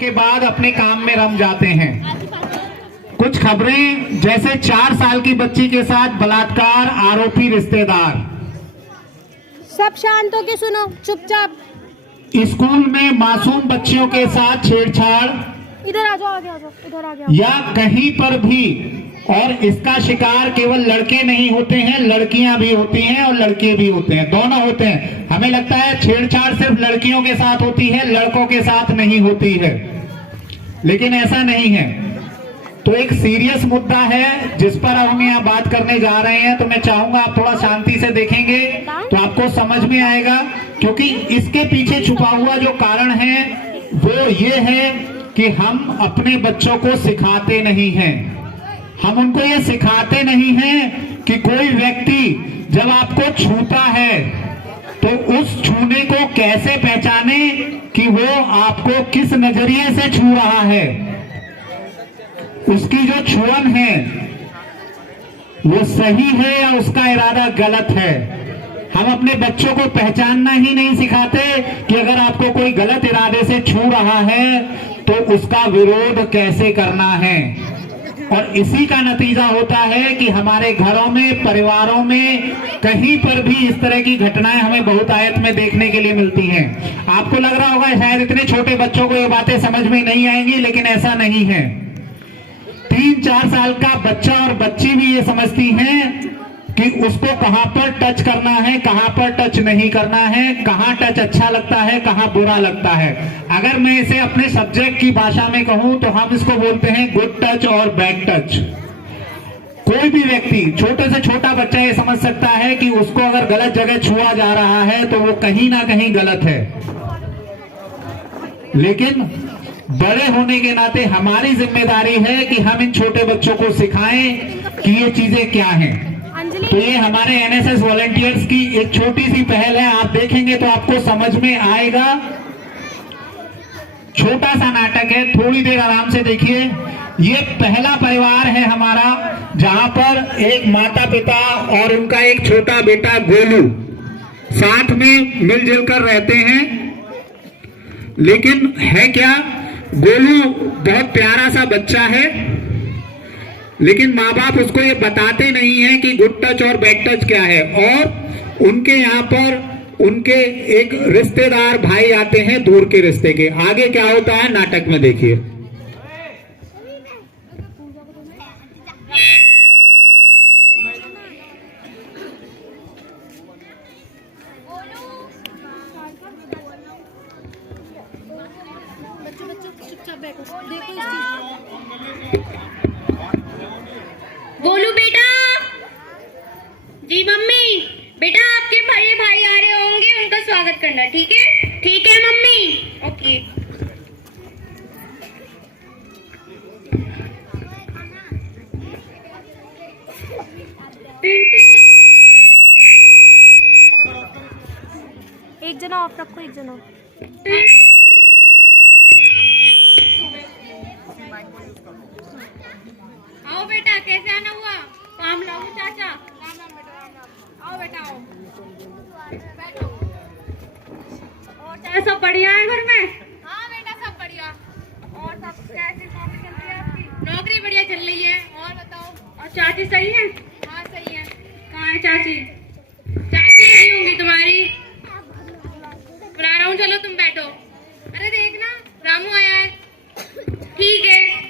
के बाद अपने काम में रम जाते हैं। कुछ खबरें, जैसे 4 साल की बच्ची के साथ बलात्कार, आरोपी रिश्तेदार। सब शांत होके सुनो, चुपचाप। स्कूल में मासूम बच्चियों के साथ छेड़छाड़, इधर आ जाओ, आगे आ जाओ, इधर आगे आओ। या कहीं पर भी। और इसका शिकार केवल लड़के नहीं होते हैं, लड़कियां भी होती हैं और लड़के भी होते हैं, दोनों होते हैं। हमें लगता है छेड़छाड़ सिर्फ लड़कियों के साथ होती है, लड़कों के साथ नहीं होती है, लेकिन ऐसा नहीं है। तो एक सीरियस मुद्दा है जिस पर हम यहाँ बात करने जा रहे हैं। तो मैं चाहूंगा आप थोड़ा शांति से देखेंगे तो आपको समझ में आएगा, क्योंकि इसके पीछे छुपा हुआ जो कारण है वो ये है कि हम अपने बच्चों को सिखाते नहीं हैं। हम उनको ये सिखाते नहीं हैं कि कोई व्यक्ति जब आपको छूता है तो उस छूने को कैसे पहचाने कि वो आपको किस नजरिए से छू रहा है। उसकी जो छुअन है वो सही है या उसका इरादा गलत है। हम अपने बच्चों को पहचानना ही नहीं सिखाते कि अगर आपको कोई गलत इरादे से छू रहा है तो उसका विरोध कैसे करना है। और इसी का नतीजा होता है कि हमारे घरों में, परिवारों में, कहीं पर भी इस तरह की घटनाएं हमें बहुत आयत में देखने के लिए मिलती हैं। आपको लग रहा होगा शायद इतने छोटे बच्चों को ये बातें समझ में नहीं आएंगी, लेकिन ऐसा नहीं है। 3-4 साल का बच्चा और बच्ची भी ये समझती हैं कि उसको कहां पर टच करना है, कहां पर टच नहीं करना है, कहां टच अच्छा लगता है, कहां बुरा लगता है। अगर मैं इसे अपने सब्जेक्ट की भाषा में कहूं तो हम इसको बोलते हैं गुड टच और बैड टच। कोई भी व्यक्ति, छोटे से छोटा बच्चा ये समझ सकता है कि उसको अगर गलत जगह छुआ जा रहा है तो वो कहीं ना कहीं गलत है। लेकिन बड़े होने के नाते हमारी जिम्मेदारी है कि हम इन छोटे बच्चों को सिखाएं कि ये चीजें क्या हैं। तो ये हमारे एनएसएस वॉलंटियर्स की एक छोटी सी पहल है। आप देखेंगे तो आपको समझ में आएगा। छोटा सा नाटक है, थोड़ी देर आराम से देखिए। ये पहला परिवार है हमारा जहां पर एक माता पिता और उनका एक छोटा बेटा गोलू साथ में मिलजुल कर रहते हैं। लेकिन है क्या, गोलू बहुत प्यारा सा बच्चा है, लेकिन माँ बाप उसको ये बताते नहीं है कि गुड टच और बैड टच क्या है। और उनके यहाँ पर उनके एक रिश्तेदार भाई आते हैं दूर के रिश्ते के। आगे क्या होता है नाटक में देखिए। गोलू बेटा, जी मम्मी। बेटा आपके भाई आ रहे होंगे, उनका स्वागत करना, ठीक है? ठीक है मम्मी, ओके। एक जना ऑफ रखो, एक जना। आओ बेटा, कैसे आना हुआ? काम लाओ चाचा। आओ बेटा, आओ बैठो। और चाचा सब बढ़िया है घर में? हाँ बेटा, सब बढ़िया। और सब कैसी नौकरी चल रही है आपकी? नौकरी बढ़िया चल रही है। और बताओ। और चाची सही है? हाँ सही है। कहाँ है चाची? चाची नहीं होंगी तुम्हारी। बुला रहा हूँ, चलो तुम बैठो। अरे देखना रामू आया है। ठीक है।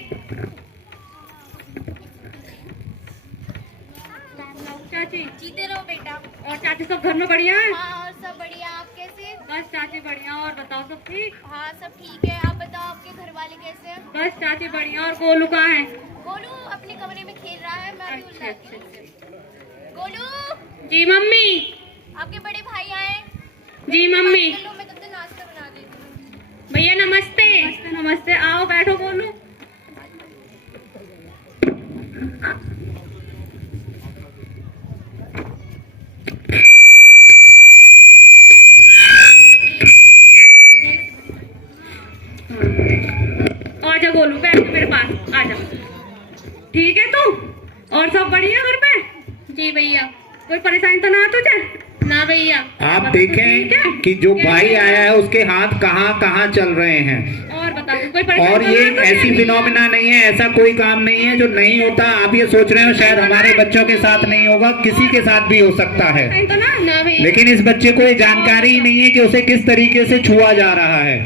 चाची जीते रहो बेटा। और चाची सब घर में बढ़िया है? हाँ और सब बढ़िया। आप कैसे? बस चाची बढ़िया। और बताओ सब ठीक? हाँ सब ठीक है। आप बताओ आपके घर वाले कैसे हैं? बस चाची बढ़िया। और गोलू कहाँ है? गोलू अपने कमरे में खेल रहा है, मैं भी उठाती हूँ उसे। गोलू। जी मम्मी। आपके बड़े भाई आए? जी मम्मी। चलो मैं तब तक नाश्ता बना देती हूँ। भैया नमस्ते। नमस्ते नमस्ते। आओ बैठो गोलू। आजा गोलू, बैठ मेरे पास आजा। ठीक है तू? और सब बढ़िया घर पे? जी भैया। कोई परेशानी तो ना तुझे? ना भैया। आप देखें कि जो भाई आया है उसके हाथ कहाँ कहाँ चल रहे हैं। और और बताओ कोई और परेशानी ये तो नहीं है? ऐसी फिनोमिना नहीं है, ऐसा कोई काम नहीं है जो नहीं होता। आप ये सोच रहे हो शायद हमारे बच्चों के साथ नहीं होगा, किसी के साथ भी हो सकता है। तो ना भैया। लेकिन इस बच्चे को ये जानकारी ही नहीं है कि उसे किस तरीके से छुआ जा रहा है।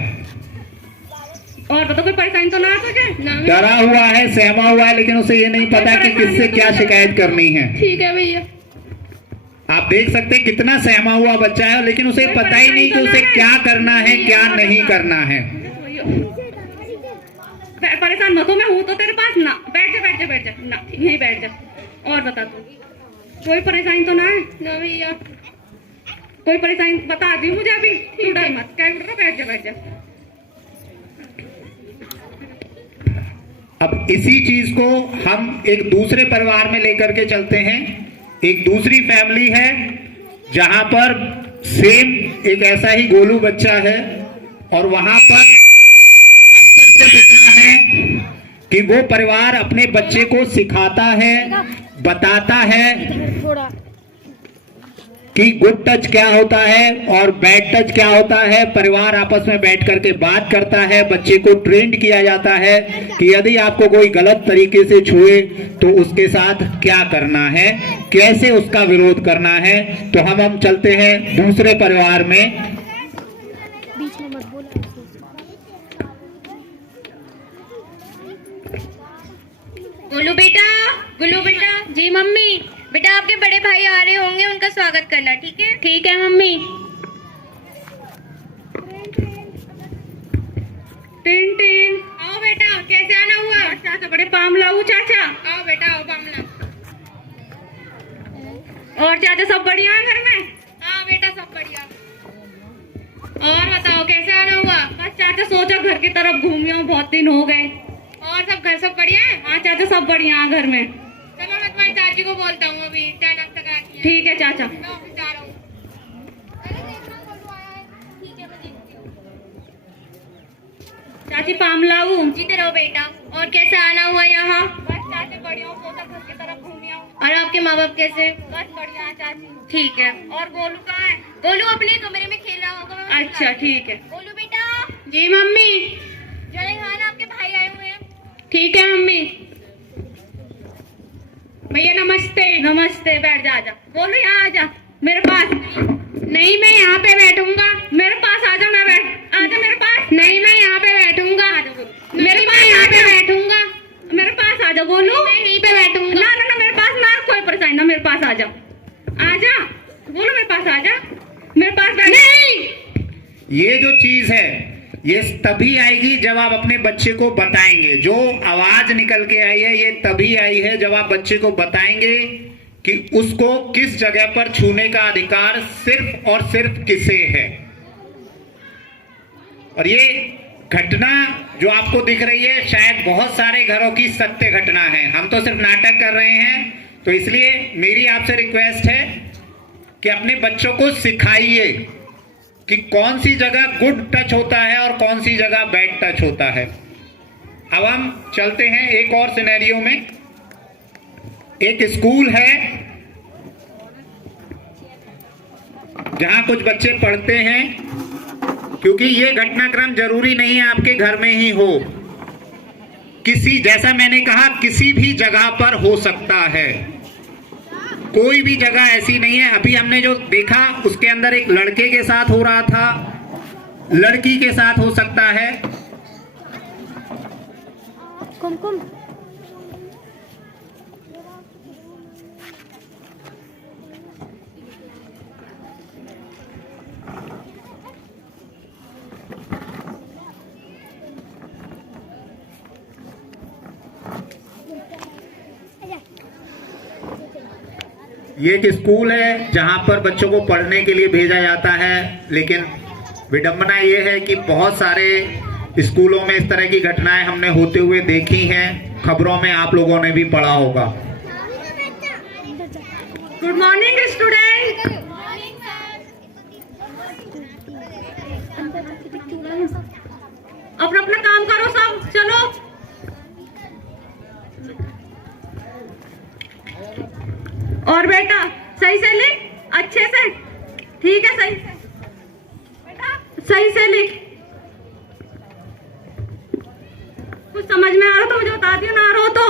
और बताओ कोई परेशानी तो ना है तुझे? ना भैया। डरा हुआ है, सहमा हुआ है, लेकिन उसे ये नहीं पता कि किससे क्या शिकायत करनी है। ठीक है भैया। आप देख सकते हैं कितना सहमा हुआ बच्चा है, लेकिन उसे पता ही नहीं कि उसे क्या करना है, क्या नहीं करना है। परेशान मत हो, मैं हूँ तो तेरे पास ना। बैठ जा बैठ जा बैठ जा ना, यहीं बैठ जा। और बता तू कोई परेशानी तो ना है? ना भैया। कोई परेशानी बता दी मुझे अभी, तू डर मत, क्या कर रहा, बैठ जा बैठ जा। अब इसी चीज को हम एक दूसरे परिवार में लेकर के चलते हैं। एक दूसरी फैमिली है जहां पर सेम एक ऐसा ही गोलू बच्चा है, और वहां पर अंतर सिर्फ इतना है कि वो परिवार अपने बच्चे को सिखाता है, बताता है थोड़ा कि गुड टच क्या होता है और बैड टच क्या होता है। परिवार आपस में बैठ करके बात करता है, बच्चे को ट्रेंड किया जाता है कि यदि आपको कोई गलत तरीके से छुए तो उसके साथ क्या करना है, कैसे उसका विरोध करना है। तो हम चलते हैं दूसरे परिवार में। बीच में मत बोल। गुल्लू बेटा। जी मम्मी। बेटा आपके बड़े भाई आ रहे होंगे, उनका स्वागत करना, ठीक है? ठीक है मम्मी। टिन टिन आओ बेटा, कैसे आना हुआ? चाचा बड़े पाम लाऊ चाचा। आओ बेटा आओ पाम लाओ। और चाचा सब बढ़िया है घर में? हाँ बेटा सब बढ़िया। और बताओ कैसे आना हुआ? बस चाचा सोचा घर की तरफ घूम आऊं, बहुत दिन हो गए। और सब बढ़िया है? हाँ चाचा सब बढ़िया है घर में। चलो मैं तुम्हारी चाची को बोलता हूँ अभी, चाय नाश्ता कराती है। ठीक है चाचा। मैं ऑफिस जा रहा हूँ। चाची पाम लाऊ। जीते रहो बेटा। और कैसे आना हुआ यहाँ? बस चाची बढ़िया हूँ, सोचा घर की तरफ घूम आऊं। और आपके माँ बाप कैसे? बस बढ़िया है चाची। ठीक है। और गोलू कहाँ है? गोलू अपने कमरे में खेल रहा होगा, मैं अच्छा ठीक है। गोलू बेटा। जी मम्मी। जरा खाना, आपके भाई आए हुए हैं। ठीक है मम्मी। भैया नमस्ते। नमस्ते, बैठ जा। आजा बोलो, यहाँ आजा मेरे पास। नहीं मैं यहाँ पे बैठूंगा। मेरे पास आजा, मैं बैठ आजा मेरे पास। नहीं मैं यहाँ पे बैठूंगा। मेरे पास यहाँ पे बैठूंगा। मेरे पास आजा गोलू। मैं यहीं पे बैठूंगा। ना ना ना मेरे पास ना, कोई परेशानी ना, मेरे पास आजा। आजा बोलो, मेरे पास आजा, मेरे पास बैठ। नहीं ये जो चीज है ये तभी आएगी जब आप अपने बच्चे को बताएंगे। जो आवाज निकल के आई है ये तभी आई है जब आप बच्चे को बताएंगे कि उसको किस जगह पर छूने का अधिकार सिर्फ और सिर्फ किसे है। और ये घटना जो आपको दिख रही है शायद बहुत सारे घरों की सत्य घटना है। हम तो सिर्फ नाटक कर रहे हैं, तो इसलिए मेरी आपसे रिक्वेस्ट है कि अपने बच्चों को सिखाइए कि कौन सी जगह गुड टच होता है और कौन सी जगह बैड टच होता है। अब हम चलते हैं एक और सिनेरियो में। एक स्कूल है जहां कुछ बच्चे पढ़ते हैं, क्योंकि ये घटनाक्रम जरूरी नहीं है आपके घर में ही हो, किसी, जैसा मैंने कहा, किसी भी जगह पर हो सकता है। कोई भी जगह ऐसी नहीं है। अभी हमने जो देखा उसके अंदर एक लड़के के साथ हो रहा था, लड़की के साथ हो सकता है। कुमकुम ये एक स्कूल है जहां पर बच्चों को पढ़ने के लिए भेजा जाता है, लेकिन विडंबना ये है कि बहुत सारे स्कूलों में इस तरह की घटनाएं हमने होते हुए देखी हैं। खबरों में आप लोगों ने भी पढ़ा होगा। Good morning student. अपना अपना काम करो सब, चलो। और बेटा सही से लिख, अच्छे से, ठीक है? सही से बेटा, सही से लिख। कुछ समझ में आ रहा तो मुझे बता दियो, ना आ रहा हो तो।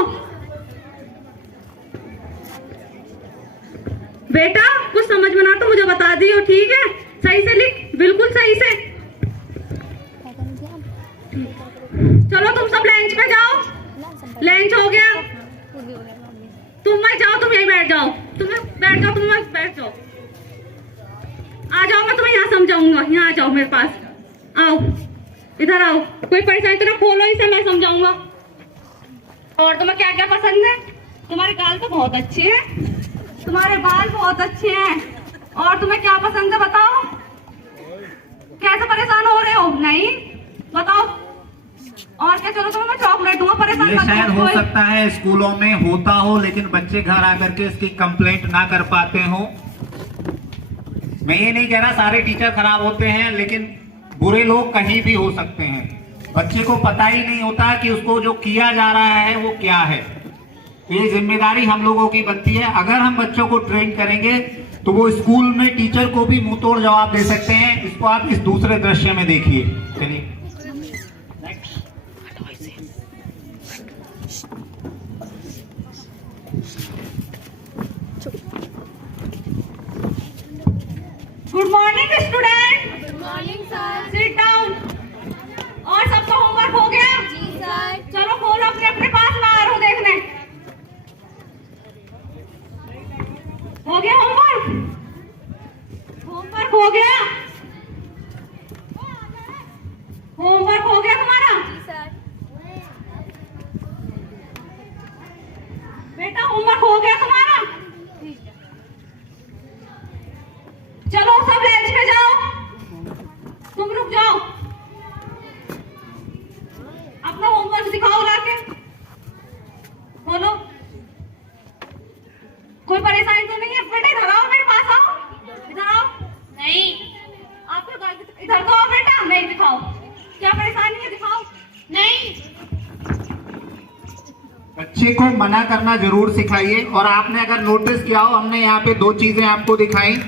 बेटा कुछ समझ में ना तो मुझे बता दियो, ठीक है? सही से लिख, बिल्कुल सही से। चलो तुम सब लंच पे जाओ, लंच हो गया। तुम मत जाओ, तुम यहीं बैठ जाओ, तुम बैठ जाओ, तुम बैठ जाओ। आ जाओ, मैं तुम्हें यहाँ समझाऊंगा। यहाँ आ जाओ मेरे पास, आओ, इधर आओ। कोई परेशानी तो ना, खोलो इसे, मैं समझाऊंगा। और तुम्हें क्या क्या पसंद है? तुम्हारे गाल तो बहुत अच्छे हैं, तुम्हारे बाल बहुत अच्छे हैं। और तुम्हें क्या पसंद है बताओ? कैसे परेशान हो रहे हो? नहीं बताओ। और क्या? चलो तुम्हें मैं चॉकलेट दूंगा, परेशान ये मत शायद करो। हो सकता है स्कूलों में होता हो, लेकिन बच्चे घर आकर के इसकी कंप्लेंट ना कर पाते हो। मैं ये नहीं कह रहा सारे टीचर खराब होते हैं, लेकिन बुरे लोग कहीं भी हो सकते हैं। बच्चे को पता ही नहीं होता कि उसको जो किया जा रहा है वो क्या है। ये जिम्मेदारी हम लोगों की बनती है। अगर हम बच्चों को ट्रेन करेंगे तो वो स्कूल में टीचर को भी मुंह तोड़ जवाब दे सकते हैं। इसको आप इस दूसरे दृश्य में देखिए। चलिए good morning student, good morning sir. Sit down. और सबका होमवर्क हो गया? जी सर। चलो खोलो अपने अपने पास, मैं आ रहा हूँ देखने। हो गया होमवर्क? होमवर्क हो गया? होमवर्क हो गया तुम्हारा? जी सर। बेटा होमवर्क हो गया तुम्हारा? चलो सब लंच पे जाओ। तुम रुक जाओ, अपना होमवर्क दिखाओ लाके। बोलो, कोई परेशानी तो नहीं है? बेटा इधर आओ, मेरे पास आओ, इधर आओ। नहीं, आपके घर इधर तो आओ बेटा। नहीं दिखाओ, क्या परेशानी है? दिखाओ। नहीं, बच्चे को मना करना जरूर सिखाइए। और आपने अगर नोटिस किया हो, हमने यहाँ पे दो चीजें आपको दिखाई।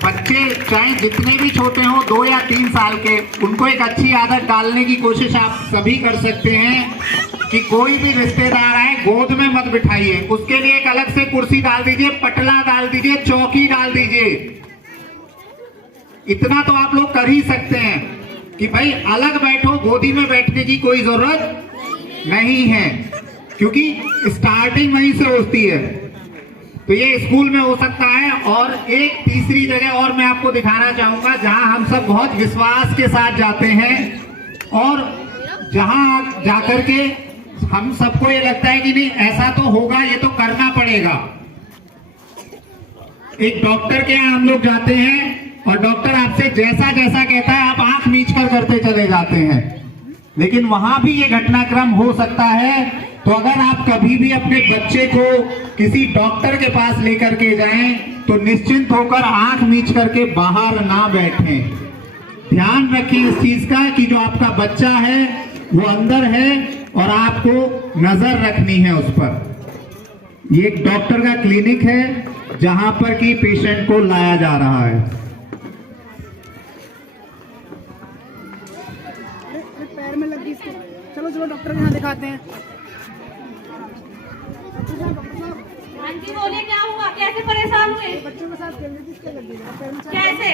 बच्चे चाहे जितने भी छोटे हो, 2 या 3 साल के, उनको एक अच्छी आदत डालने की कोशिश आप सभी कर सकते हैं कि कोई भी रिश्तेदार आए गोद में मत बिठाइए। उसके लिए एक अलग से कुर्सी डाल दीजिए, पटला डाल दीजिए, चौकी डाल दीजिए। इतना तो आप लोग कर ही सकते हैं कि भाई अलग बैठो, गोदी में बैठने की कोई जरूरत नहीं है, क्योंकि स्टार्टिंग वहीं से होती है। तो ये स्कूल में हो सकता है। और एक तीसरी जगह और मैं आपको दिखाना चाहूंगा, जहां हम सब बहुत विश्वास के साथ जाते हैं और जहां जाकर के हम सबको ये लगता है कि नहीं ऐसा तो होगा, ये तो करना पड़ेगा। एक डॉक्टर के यहाँ हम लोग जाते हैं और डॉक्टर आपसे जैसा जैसा कहता है आप आंख मीच कर करते चले जाते हैं, लेकिन वहां भी ये घटनाक्रम हो सकता है। तो अगर आप कभी भी अपने बच्चे को किसी डॉक्टर के पास लेकर के जाएं तो निश्चिंत होकर आंख मीच करके बाहर ना बैठें। ध्यान रखें इस चीज का कि जो आपका बच्चा है वो अंदर है और आपको नजर रखनी है उस पर। ये एक डॉक्टर का क्लिनिक है जहां पर कि पेशेंट को लाया जा रहा है। पैर में लगी इसके। चलो चलो डॉक्टर के यहाँ दिखाते हैं। हाँ जी बोलिए, क्या हुआ? कैसे परेशान हुए? बच्चों के साथ खेलने की इसके लगी है, पैर में चोट कैसे?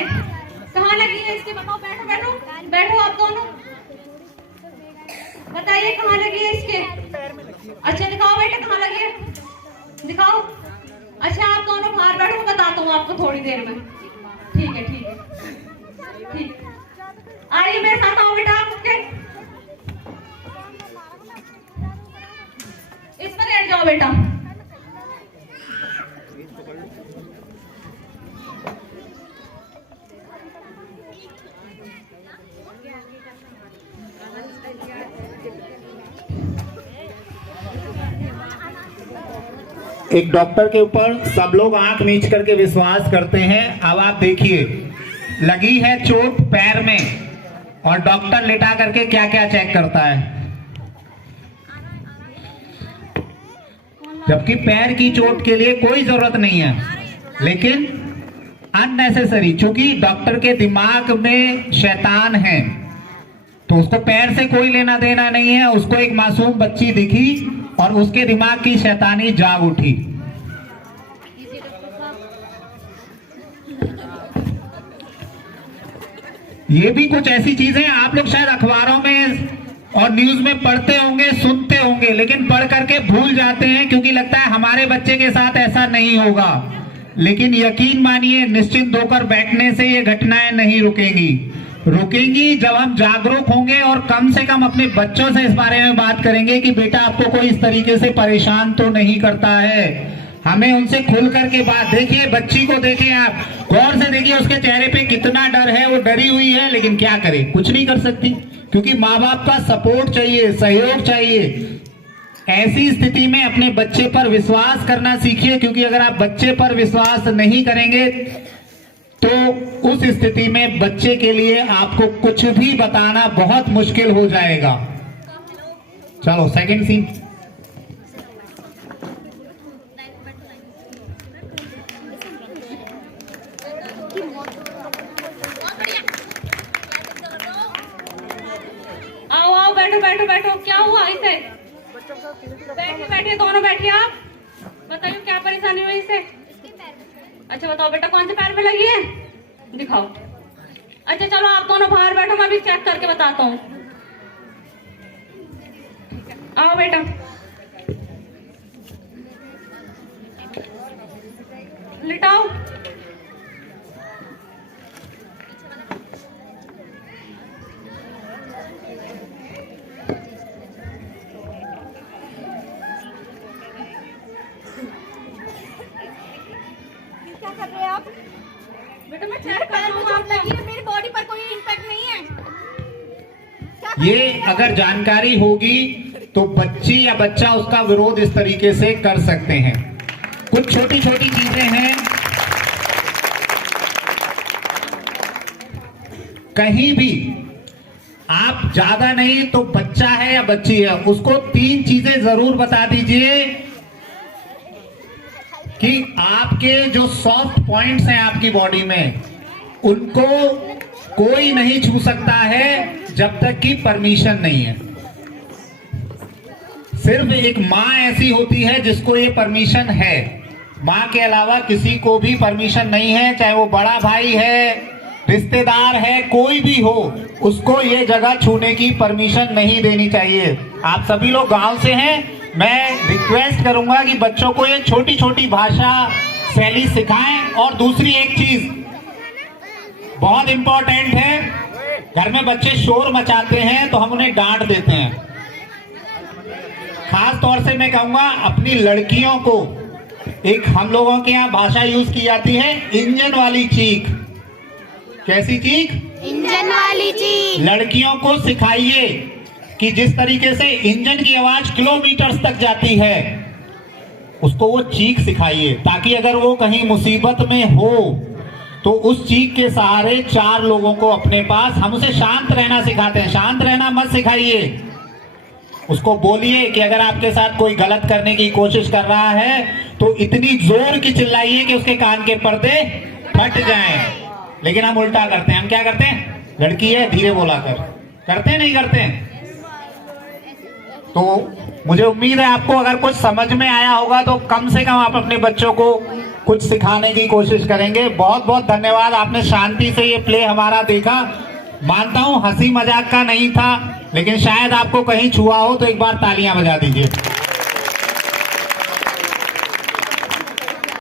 कहाँ लगी है इसके? बताओ। बैठो बैठो बैठो आप दोनों, बताइए कहाँ लगी है इसके? अच्छा दिखाओ बेटा, कहाँ लगी है दिखाओ। अच्छा आप दोनों बाहर बैठो, मैं बताता हूँ आपको थोड़ी देर में। ठीक है ठीक है ठीक। आइए मेरे साथ आओ बेटा, आप उसके इस पर बैठ जाओ बेटा। एक डॉक्टर के ऊपर सब लोग आंख मीच करके विश्वास करते हैं। अब आप देखिए, लगी है चोट पैर में और डॉक्टर लेटा करके क्या क्या चेक करता है, जबकि पैर की चोट के लिए कोई जरूरत नहीं है, लेकिन अननेसेसरी, चूंकि डॉक्टर के दिमाग में शैतान है तो उसको पैर से कोई लेना देना नहीं है। उसको एक मासूम बच्ची दिखी और उसके दिमाग की शैतानी जाग उठी। ये भी कुछ ऐसी चीजें आप लोग शायद अखबारों में और न्यूज में पढ़ते होंगे, सुनते होंगे, लेकिन पढ़ करके भूल जाते हैं क्योंकि लगता है हमारे बच्चे के साथ ऐसा नहीं होगा। लेकिन यकीन मानिए, निश्चिंत होकर बैठने से ये घटनाएं नहीं रुकेंगी जब हम जागरूक होंगे और कम से कम अपने बच्चों से इस बारे में बात करेंगे कि बेटा आपको कोई इस तरीके से परेशान तो नहीं करता है। हमें उनसे खुल करके बात, देखिए बच्ची को देखिए, आप गौर से देखिए उसके चेहरे पे कितना डर है। वो डरी हुई है, लेकिन क्या करे, कुछ नहीं कर सकती क्योंकि माँ बाप का सपोर्ट चाहिए, सहयोग चाहिए। ऐसी स्थिति में अपने बच्चे पर विश्वास करना सीखिए, क्योंकि अगर आप बच्चे पर विश्वास नहीं करेंगे तो उस स्थिति में बच्चे के लिए आपको कुछ भी बताना बहुत मुश्किल हो जाएगा। चलो सेकंड सीन। आओ आओ, बैठो बैठो बैठो। क्या हुआ इसे? बैठिए बैठिए, दोनों बैठिए। आप बताइए क्या परेशानी हुई इसे? अच्छा बताओ बेटा, कौन से पैर में लगी है? दिखाओ। अच्छा चलो आप दोनों बाहर बैठो, मैं भी चेक करके बताता हूँ। आओ बेटा। लिटाओ। क्या कर रहे हैं आप? बेटा मैं चेक कर लूँ आपको। मेरी बॉडी पर कोई इम्पैक्ट नहीं है। ये अगर जानकारी होगी तो बच्ची या बच्चा उसका विरोध इस तरीके से कर सकते हैं। कुछ छोटी छोटी चीजें हैं, कहीं भी आप ज्यादा नहीं तो बच्चा है या बच्ची है, उसको 3 चीजें जरूर बता दीजिए कि आपके जो सॉफ्ट पॉइंट्स हैं आपकी बॉडी में, उनको कोई नहीं छू सकता है जब तक कि परमिशन नहीं है। सिर्फ एक माँ ऐसी होती है जिसको ये परमिशन है। माँ के अलावा किसी को भी परमिशन नहीं है, चाहे वो बड़ा भाई है, रिश्तेदार है, कोई भी हो, उसको ये जगह छूने की परमिशन नहीं देनी चाहिए। आप सभी लोग गांव से हैं, मैं रिक्वेस्ट करूंगा कि बच्चों को ये छोटी छोटी भाषा शैली सिखाएं। और दूसरी एक चीज बहुत इंपॉर्टेंट है, घर में बच्चे शोर मचाते हैं तो हम उन्हें डांट देते हैं। खास तौर से मैं कहूंगा अपनी लड़कियों को, एक हम लोगों के यहाँ भाषा यूज की जाती है, इंजन वाली चीख। कैसी चीख? इंजन वाली चीख। लड़कियों को सिखाइए कि जिस तरीके से इंजन की आवाज किलोमीटर तक जाती है, उसको वो चीख सिखाइए, ताकि अगर वो कहीं मुसीबत में हो तो उस चीख के सहारे 4 लोगों को अपने पास, हम उसे शांत रहना सिखाते हैं, शांत रहना मत सिखाइए। उसको बोलिए कि अगर आपके साथ कोई गलत करने की कोशिश कर रहा है तो इतनी जोर की चिल्लाइए कि उसके कान के पर्दे फट जाएं। लेकिन हम उल्टा करते हैं, हम क्या करते हैं, लड़की है धीरे बोला करते हैं, नहीं करते हैं। तो मुझे उम्मीद है आपको अगर कुछ समझ में आया होगा तो कम से कम आप अपने बच्चों को कुछ सिखाने की कोशिश करेंगे। बहुत बहुत धन्यवाद, आपने शांति से ये प्ले हमारा देखा। मानता हूं हंसी मजाक का नहीं था, लेकिन शायद आपको कहीं छुआ हो तो एक बार तालियां बजा दीजिए।